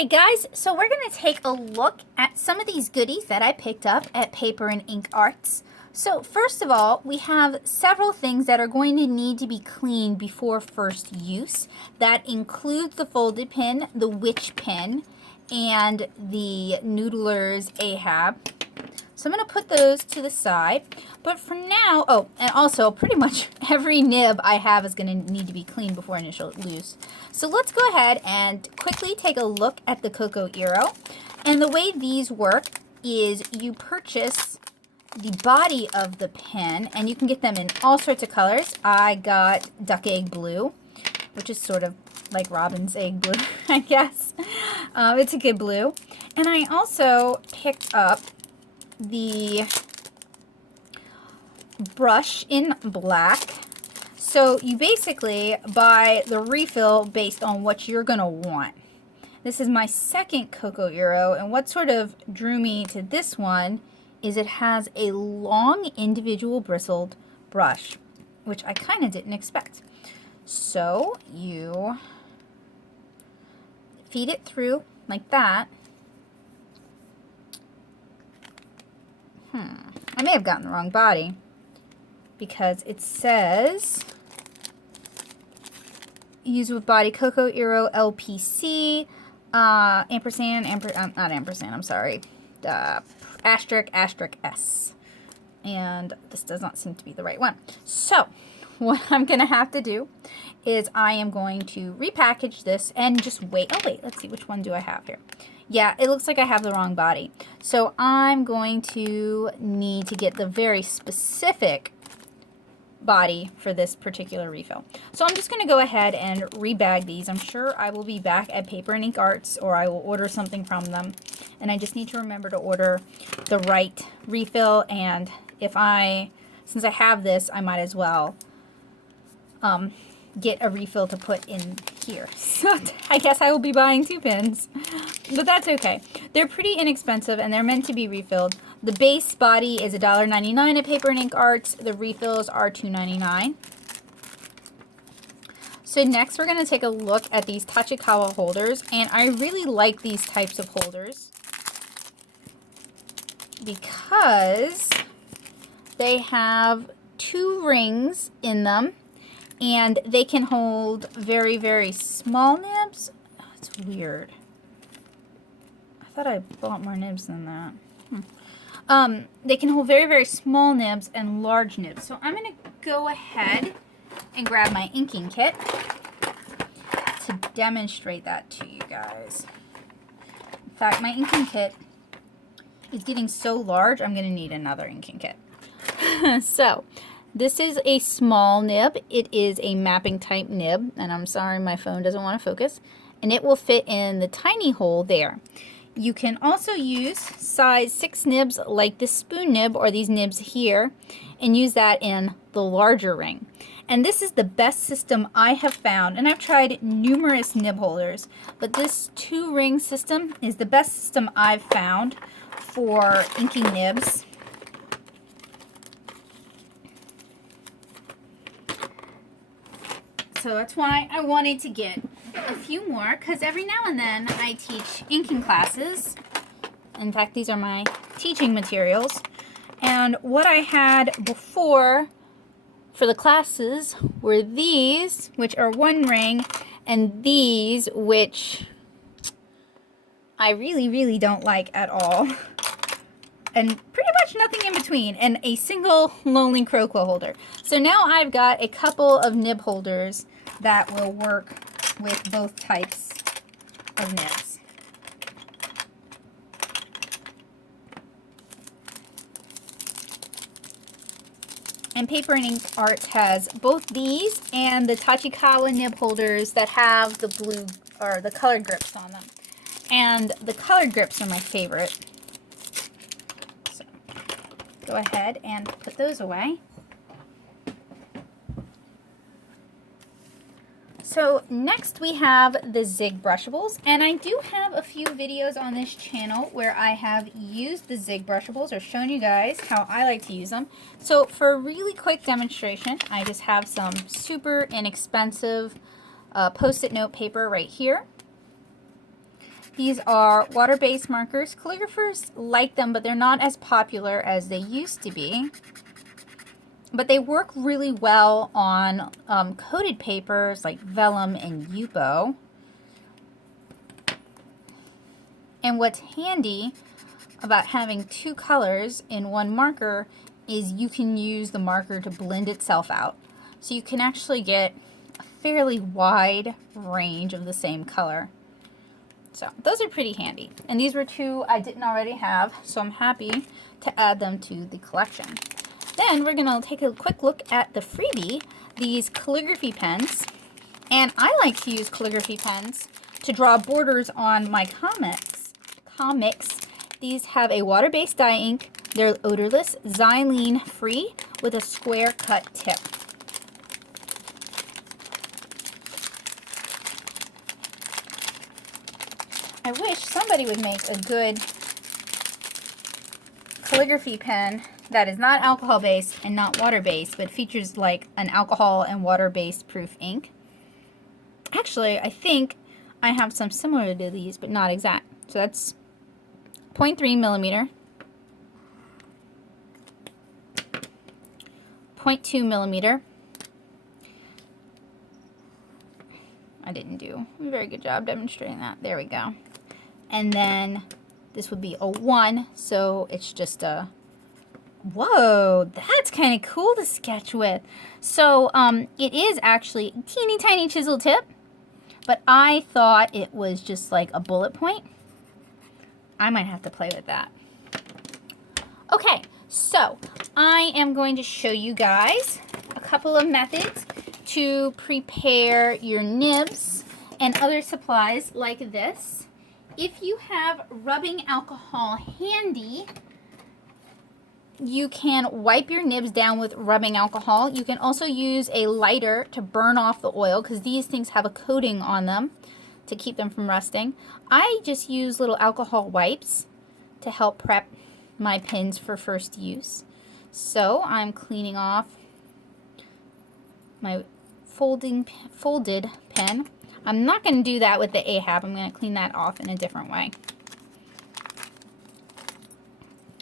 Alright guys, so we're going to take a look at some of these goodies that I picked up at Paper and Ink Arts. So first of all, we have several things that are going to need to be cleaned before first use. That includes the folded pen, the witch pen, and the Noodler's Ahab. So I'm going to put those to the side. But for now, oh, and also pretty much every nib I have is going to need to be cleaned before initial use. So let's go ahead and quickly take a look at the Cocoa Eero. And the way these work is you purchase the body of the pen, and you can get them in all sorts of colors. I got duck egg blue, which is sort of like robin's egg blue, I guess. It's a good blue. And I also picked up the brush in black. So you basically buy the refill based on what you're gonna want. This is my second Cocoa Eero, and what sort of drew me to this one is it has a long individual bristled brush, which I kind of didn't expect. So you feed it through like that. I may have gotten the wrong body because it says use with body Cocoa Eero LPC ampersand, not ampersand, I'm sorry, asterisk S, and this does not seem to be the right one. So what I'm gonna have to do is I am going to repackage this and just wait. Oh wait, let's see, which one do I have here? Yeah, it looks like I have the wrong body. So I'm going to need to get the very specific body for this particular refill. So I'm just going to go ahead and rebag these. I'm sure I will be back at Paper and Ink Arts, or I will order something from them. And I just need to remember to order the right refill. And since I have this, I might as well get a refill to put in here. So I guess I will be buying 2 pens, but that's okay. They're pretty inexpensive and they're meant to be refilled. The base body is $1.99 at Paper and Ink Arts. The refills are $2.99. So next we're going to take a look at these Tachikawa holders, and I really like these types of holders because they have 2 rings in them. And they can hold very, very small nibs. Oh, it's weird. I thought I bought more nibs than that. They can hold very, very small nibs and large nibs. So I'm going to go ahead and grab my inking kit to demonstrate that to you guys. In fact, my inking kit is getting so large, I'm going to need another inking kit. So this is a small nib. It is a mapping type nib, and I'm sorry my phone doesn't want to focus, and it will fit in the tiny hole there. You can also use size 6 nibs like this spoon nib or these nibs here, and use that in the larger ring. And this is the best system I have found, and I've tried numerous nib holders, but this 2-ring system is the best system I've found for inking nibs. So that's why I wanted to get a few more, because every now and then I teach inking classes. In fact, these are my teaching materials. And what I had before for the classes were these, which are 1 ring, and these, which I really, really don't like at all. And pretty much nothing in between, and a single lonely crow quill holder. So now I've got a couple of nib holders that will work with both types of nibs. And Paper and Ink Arts has both these and the Tachikawa nib holders that have the blue or the colored grips on them. And the colored grips are my favorite. So go ahead and put those away. So next we have the Zig Brushables, and I do have a few videos on this channel where I have used the Zig Brushables or shown you guys how I like to use them. So for a really quick demonstration, I just have some super inexpensive Post-it note paper right here. These are water-based markers. Calligraphers like them, but they're not as popular as they used to be. But they work really well on coated papers like vellum and Yupo. And what's handy about having two colors in one marker is you can use the marker to blend itself out. So you can actually get a fairly wide range of the same color. So those are pretty handy. And these were two I didn't already have, so I'm happy to add them to the collection. Then we're gonna take a quick look at the freebie, these calligraphy pens. And I like to use calligraphy pens to draw borders on my comics. These have a water-based dye ink. They're odorless, xylene free with a square cut tip. I wish somebody would make a good calligraphy pen that is not alcohol-based and not water-based, but features like an alcohol and water-based proof ink. Actually, I think I have some similar to these, but not exact. So that's 0.3 millimeter, 0.2 millimeter. I didn't do a very good job demonstrating that. There we go. And then this would be a 1, so it's just a, whoa, that's kind of cool to sketch with. So it is actually a teeny tiny chisel tip, but I thought it was just like a bullet point. I might have to play with that. Okay, so I am going to show you guys a couple of methods to prepare your nibs and other supplies like this. If you have rubbing alcohol handy, you can wipe your nibs down with rubbing alcohol. You can also use a lighter to burn off the oil because these things have a coating on them to keep them from rusting. I just use little alcohol wipes to help prep my pens for first use. So I'm cleaning off my folded pen. I'm not going to do that with the Ahab. I'm going to clean that off in a different way.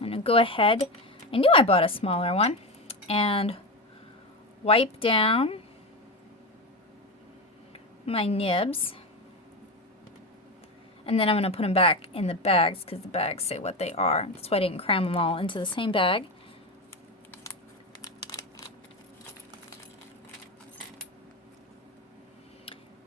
I'm going to go ahead, I knew I bought a smaller one, and wipe down my nibs. And then I'm going to put them back in the bags because the bags say what they are. That's why I didn't cram them all into the same bag.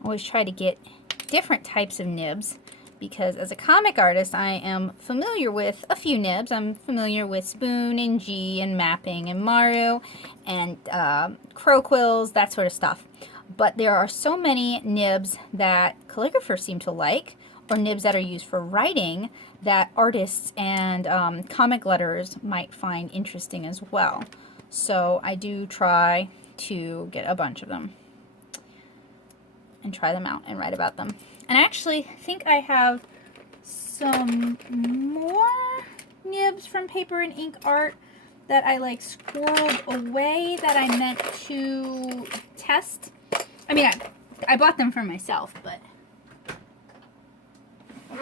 Always try to get different types of nibs because as a comic artist I am familiar with a few nibs. I'm familiar with Spoon and G and Mapping and Maru and Crow Quills, that sort of stuff. But there are so many nibs that calligraphers seem to like, or nibs that are used for writing, that artists and comic letters might find interesting as well. So I do try to get a bunch of them and try them out and write about them. And I actually think I have some more nibs from Paper and Ink Art that I like squirreled away that I meant to test. I mean, I bought them for myself, but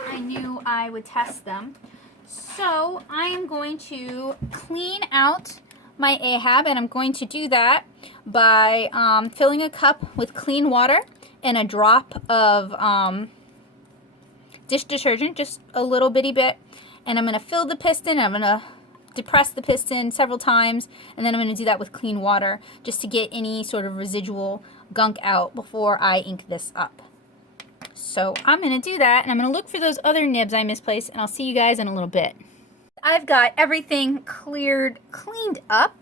I knew I would test them. So I am going to clean out my Ahab, and I'm going to do that by filling a cup with clean water and a drop of dish detergent, just a little bitty bit. And I'm going to fill the piston. I'm going to depress the piston several times, and then I'm going to do that with clean water just to get any sort of residual gunk out before I ink this up. So I'm going to do that, and I'm going to look for those other nibs I misplaced, and I'll see you guys in a little bit. I've got everything cleaned up.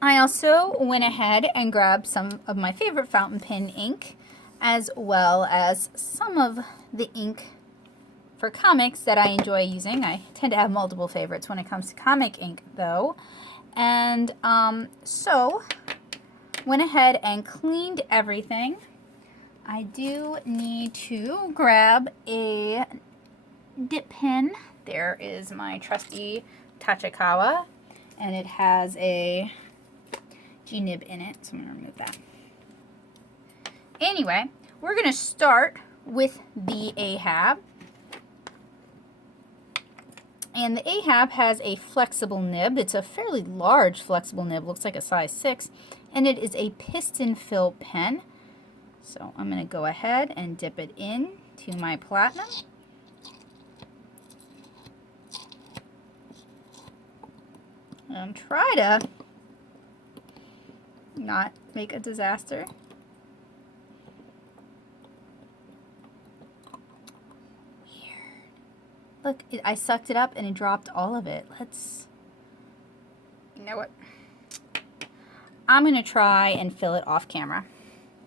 I also went ahead and grabbed some of my favorite fountain pen ink, as well as some of the ink for comics that I enjoy using. I tend to have multiple favorites when it comes to comic ink though. And so went ahead and cleaned everything. I do need to grab a dip pen. There is my trusty Tachikawa, and it has a G-nib in it, so I'm going to remove that. Anyway, we're going to start with the Ahab, And the Ahab has a flexible nib. It's a fairly large flexible nib, looks like a size 6, and it is a piston fill pen. So I'm going to go ahead and dip it in to my platinum. And try to not make a disaster. Look, I sucked it up and it dropped all of it. You know what? I'm going to try and fill it off camera.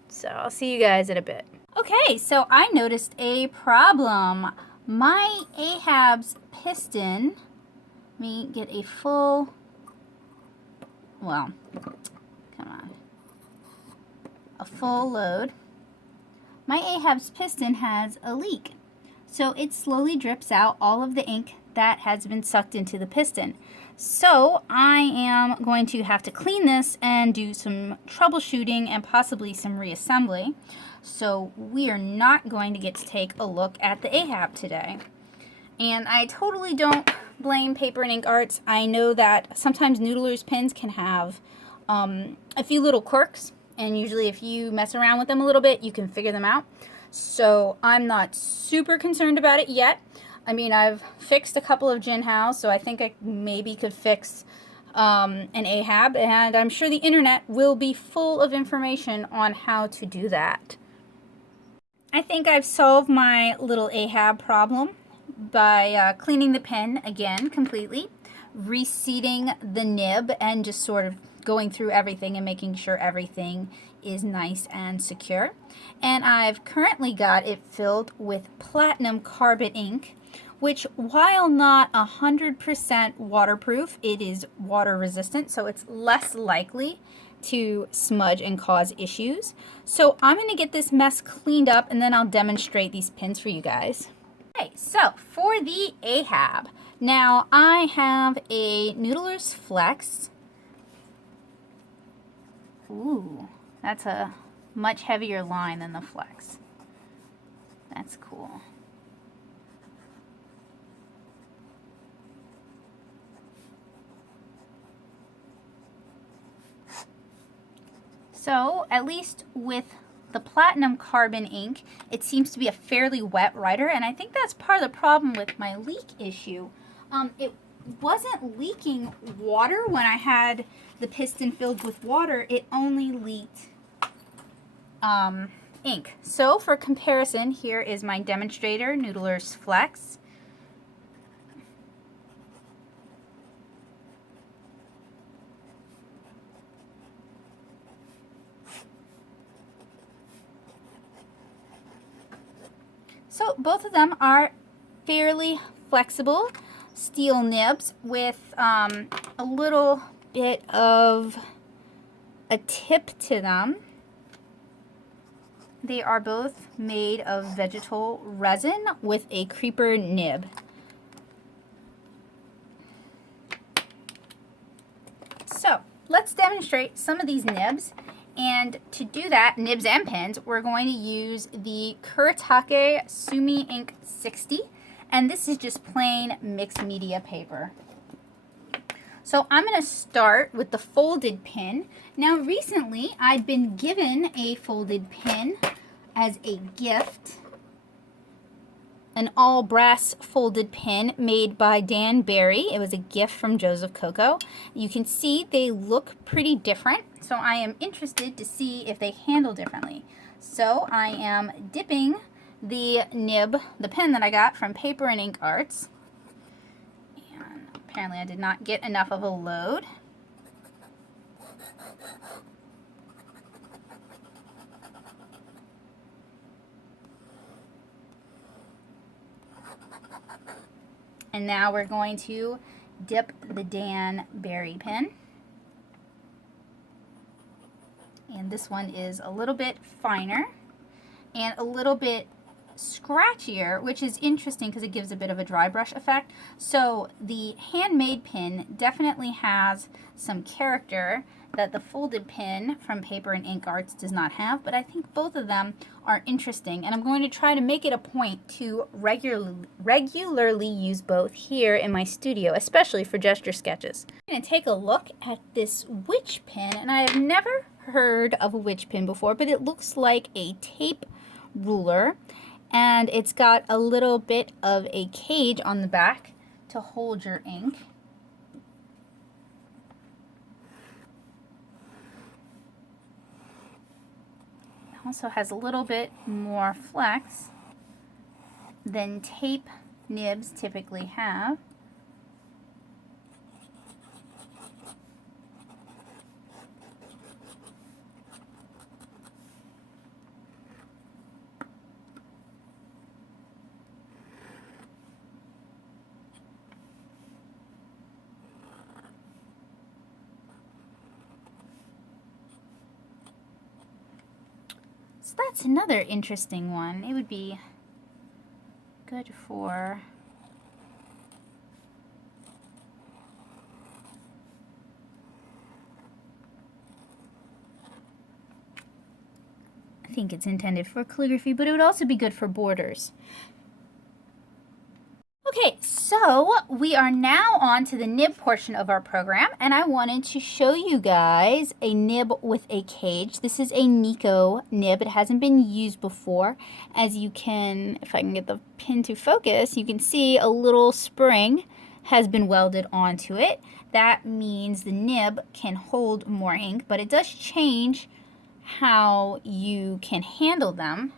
So I'll see you guys in a bit. Okay, so I noticed a problem. My Ahab's piston, let me get a full, well, come on, a full load. My Ahab's piston has a leak. So it slowly drips out all of the ink that has been sucked into the piston. So I am going to have to clean this and do some troubleshooting and possibly some reassembly. So we are not going to get to take a look at the Ahab today. And I totally don't blame Paper and Ink Arts. I know that sometimes Noodler's pens can have a few little quirks, and usually if you mess around with them a little bit, you can figure them out. So I'm not super concerned about it yet. I mean, I've fixed a couple of Jinhaos, so I think I maybe could fix an Ahab, and I'm sure the internet will be full of information on how to do that. I think I've solved my little Ahab problem by cleaning the pen again completely, reseating the nib, and just sort of going through everything and making sure everything is nice and secure. And I've currently got it filled with platinum carbon ink, which, while not 100% waterproof, it is water resistant, so it's less likely to smudge and cause issues. So I'm going to get this mess cleaned up and then I'll demonstrate these pens for you guys. Okay, so for the Ahab, now I have a Noodler's Flex. Ooh, that's a much heavier line than the Flex. That's cool. So, at least with the platinum carbon ink, it seems to be a fairly wet writer, and I think that's part of the problem with my leak issue. It wasn't leaking water when I had the piston filled with water. It only leaked ink. So for comparison, here is my demonstrator, Noodler's Flex. So both of them are fairly flexible steel nibs with a little bit of a tip to them. They are both made of vegetal resin with a creeper nib. So let's demonstrate some of these nibs. And to do that, nibs and pens, we're going to use the Kuretake Sumi Ink 60. And this is just plain mixed media paper. So I'm going to start with the folded pin. Now recently I've been given a folded pin as a gift. An all brass folded pin made by Dan Barry. It was a gift from Joseph Coco. You can see they look pretty different. So I am interested to see if they handle differently. So I am dipping the nib, the pen that I got from Paper and Ink Arts. And apparently I did not get enough of a load. And now we're going to dip the Dan Barry pen. And this one is a little bit finer and a little bit scratchier, which is interesting because it gives a bit of a dry brush effect. So the handmade pin definitely has some character that the folded pin from Paper and Ink Arts does not have, but I think both of them are interesting, and I'm going to try to make it a point to regularly use both here in my studio, especially for gesture sketches. I'm going to take a look at this witch pin, and I have never heard of a witch pin before, but it looks like a tape ruler, and it's got a little bit of a cage on the back to hold your ink. Also has a little bit more flex than tape nibs typically have. So that's another interesting one. It would be good for I think it's intended for calligraphy, but it would also be good for borders. Okay, so we are now on to the nib portion of our program, and I wanted to show you guys a nib with a cage. This is a Nico nib. It hasn't been used before. As you can, if I can get the pin to focus, you can see a little spring has been welded onto it. That means the nib can hold more ink, but it does change how you can handle them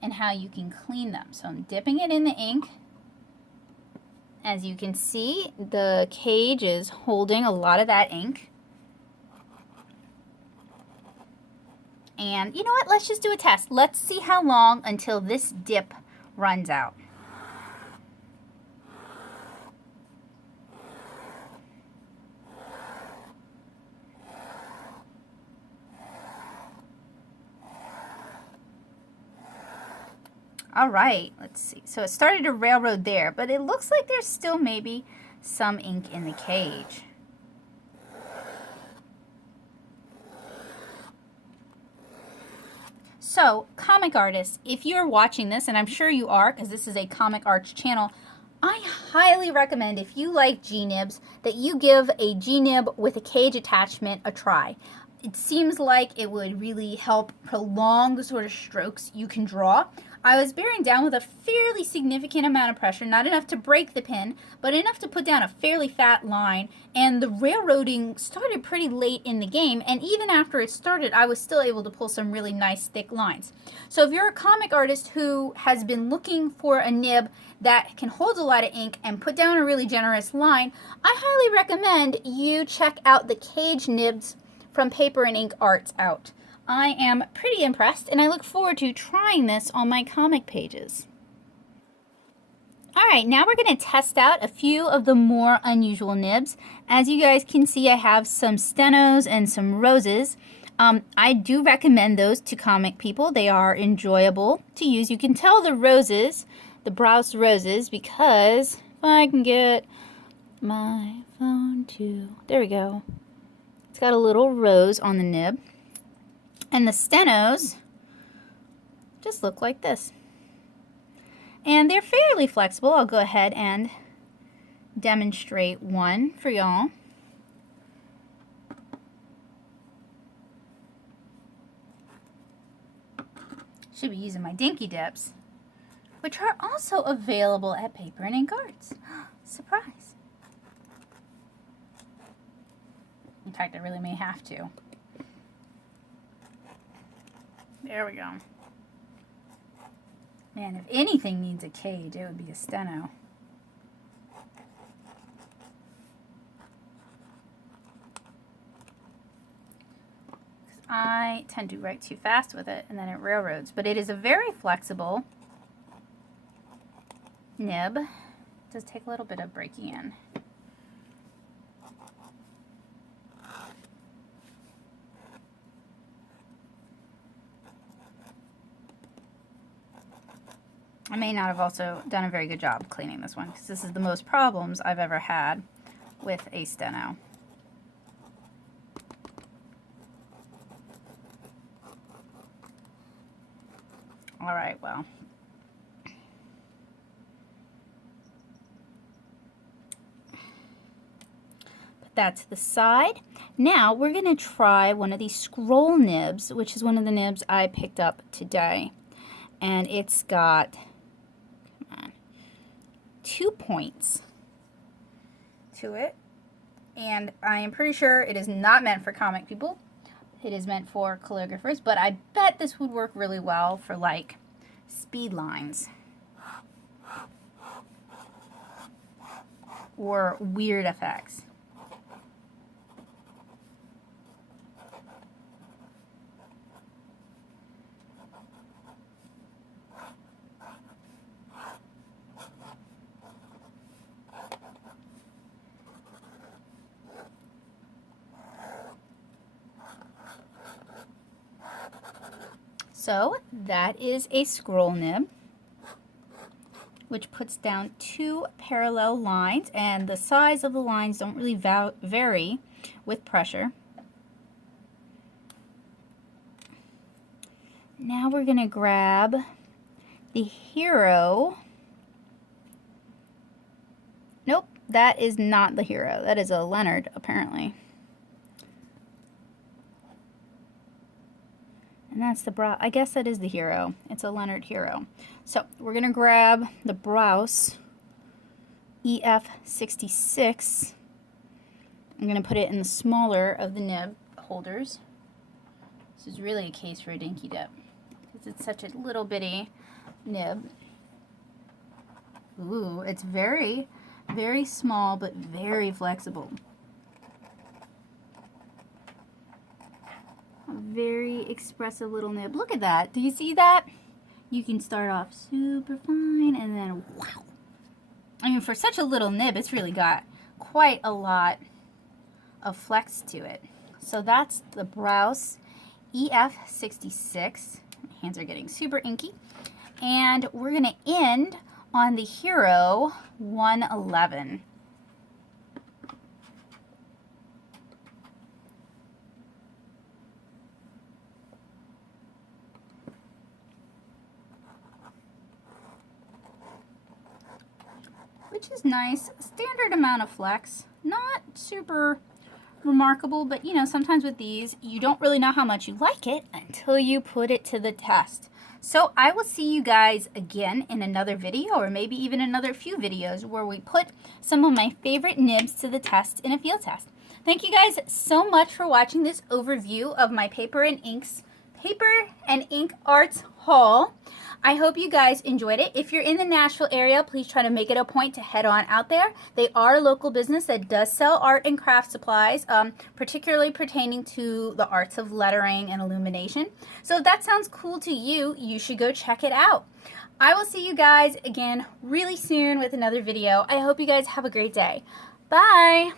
and how you can clean them. So I'm dipping it in the ink. As you can see, the cage is holding a lot of that ink. And you know what? Let's just do a test. Let's see how long until this dip runs out. All right, let's see. So it started to railroad there, but it looks like there's still maybe some ink in the cage. So, comic artists, if you're watching this, and I'm sure you are, because this is a comic arts channel, I highly recommend, if you like G-nibs, that you give a G-nib with a cage attachment a try. It seems like it would really help prolong the sort of strokes you can draw. I was bearing down with a fairly significant amount of pressure, not enough to break the pin, but enough to put down a fairly fat line, and the railroading started pretty late in the game, and even after it started, I was still able to pull some really nice thick lines. So if you're a comic artist who has been looking for a nib that can hold a lot of ink and put down a really generous line, I highly recommend you check out the cage nibs from Paper and Ink Arts out. I am pretty impressed, and I look forward to trying this on my comic pages. Alright, now we're going to test out a few of the more unusual nibs. As you guys can see, I have some stenos and some roses. I do recommend those to comic people. They are enjoyable to use. You can tell the roses, the browse roses, because if I can get my phone to, there we go. It's got a little rose on the nib. And the stenos just look like this. And they're fairly flexible. I'll go ahead and demonstrate one for y'all. Should be using my dinky dips, which are also available at Paper and Ink Arts. Surprise. In fact, I really may have to. There we go. Man, if anything needs a cage, it would be a steno. I tend to write too fast with it, and then it railroads. But it is a very flexible nib. It does take a little bit of breaking in. I may not have also done a very good job cleaning this one, because this is the most problems I've ever had with a steno. All right, well. Put that to the side. Now we're going to try one of these scroll nibs, which is one of the nibs I picked up today. And it's got, come on, 2 points to it. And I am pretty sure it is not meant for comic people. It is meant for calligraphers, but I bet this would work really well for like speed lines or weird effects. So that is a scroll nib, which puts down 2 parallel lines, and the size of the lines don't really vary with pressure. Now we're going to grab the hero. Nope, that is not the hero. That is a Leonard, apparently. And that's the brow. I guess that is the hero. It's a Leonard hero. So we're going to grab the Brous EF66. I'm going to put it in the smaller of the nib holders. This is really a case for a dinky dip, because it's such a little bitty nib. Ooh, it's very, very small, but very flexible. A very expressive little nib. Look at that. Do you see that? You can start off super fine and then wow. I mean, for such a little nib, it's really got quite a lot of flex to it. So that's the Brous EF66. My hands are getting super inky. And we're going to end on the Hero 111. Which is nice. Standard amount of flex. Not super remarkable, but you know, sometimes with these, you don't really know how much you like it until you put it to the test. So I will see you guys again in another video, or maybe even another few videos where we put some of my favorite nibs to the test in a field test. Thank you guys so much for watching this overview of my paper and ink arts haul. I hope you guys enjoyed it. If you're in the Nashville area, please try to make it a point to head on out there. They are a local business that does sell art and craft supplies, particularly pertaining to the arts of lettering and illumination. So if that sounds cool to you, you should go check it out. I will see you guys again really soon with another video. I hope you guys have a great day. Bye!